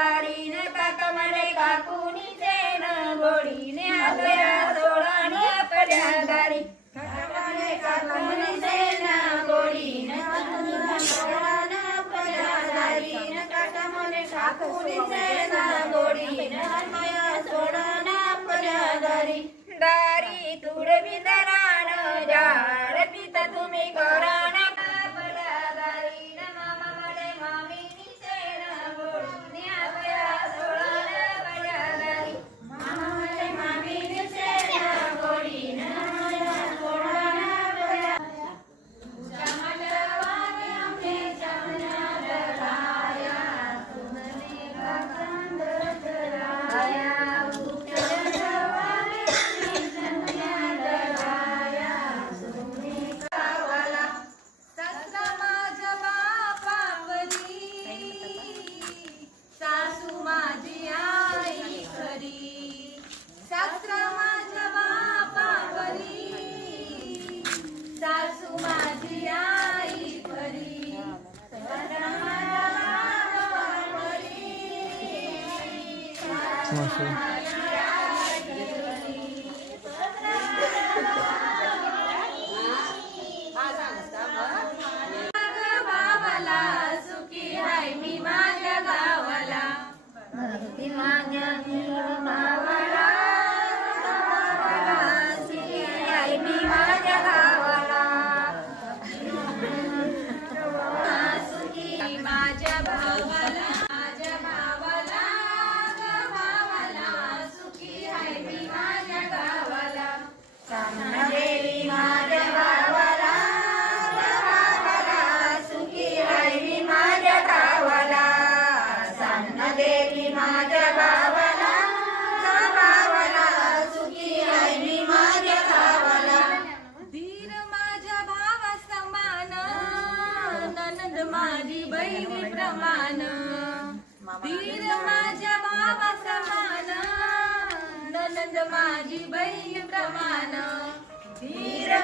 दारीने काका म्हणे काकुनीचे न गोडीने आपल्या सोडाने आपल्या दारी काका म्हणे काकुनीचे न गोडीने सोडाने आपल्या दारी काका म्हणे काकुनीचे न गोडीने आपल्या सोडाने आपल्या दारी दारी तुडवी दराण झाड पिता तुम्ही कराण आपल्या दारी मामा म्हणे मामीनीचे न गोडीने आपल्या सोडाने आपल्या दारी मामा म्हणे मामीनीचे न गोडीने आपल्या सोडाने आपल्या चमलवाने आमचे चमना दराया तुमने भगंध दराया वीर माझ्या भावा समान ननंद माझी बहीण प्रमाण वीर